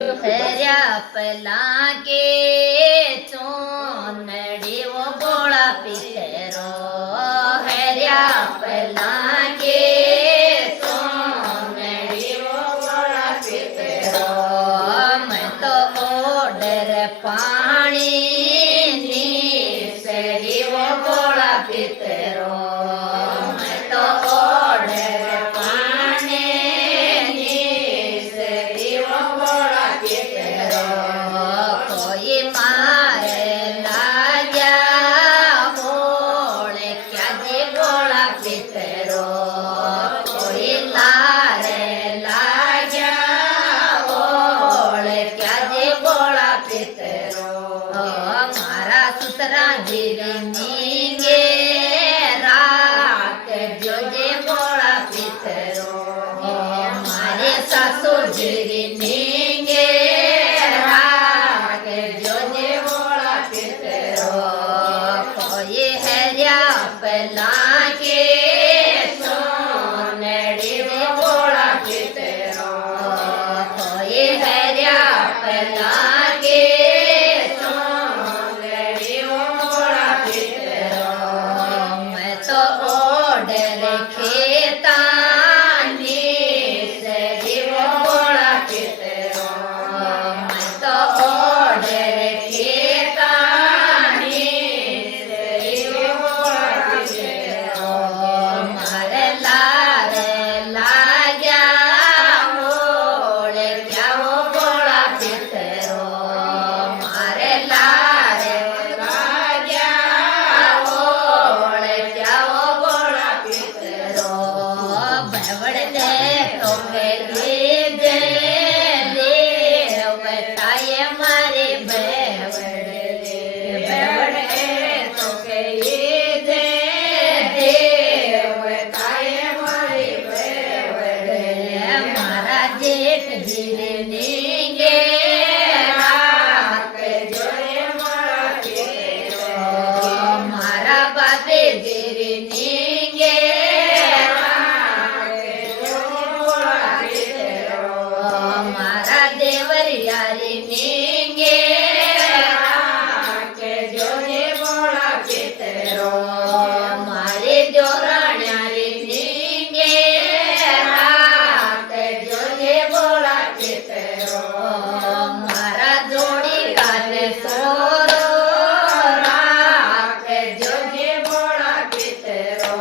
हर्या पला के चोनड़ी वो बोला पितरो हर्या पला के चोनड़ी वो बोला पितरो मैं तो ओडर पानी नी सरी वो बोला पितरो मैं तो ओडर पानी नी सरी वो बोला पितरो कोई मारे लाग्या बोले क्या जी बोला पितरो कोई लारे लाग्या बोले क्या जी बोला पितरो मारा सुतरा जीवनी गे रात जो जे बोला पितरो मारे सासू जीवनी गे रात जो जे बोला पितरो कोई हर्या पला के सोनड़ी वो बोला पितरो कोई हर्या पला के सोनड़ी वो बोला पितरो मैं तो ओडर खेतानी सरी वो बोला पितरो मैं तो ओडर खेतानी सरी वो बोला पितरो मारे लारे लाग्या मोड़े क्या वो बोला पितरो मारे लारे लाग्या मोड़े क्या वो बोला पितरो बेवड़ दे तो मेरी दे बताए मारे बेवड़ तो कही दे बताए मारे बेवड़ मारा जेठ जीरनी गे रात जोए मारा पितरो मारा बाबे जीरनी गे रात जोए मारा पितरो मारा देवर यारी नींगे रात जोए मारा पितरो मारे जोराण्यारी नींगे रात जोए बोला पितरो मारा जोड़ी कान सोरो रात जोए बोला पितरो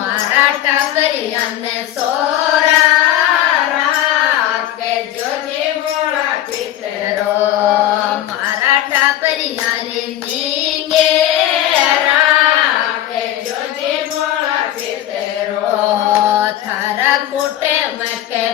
मारा टाबरिया ने सोरा रात जोए बोला पितरो मारा टाबरिया रे नींगे रात जोए बोला पितरो थारा कोटे में के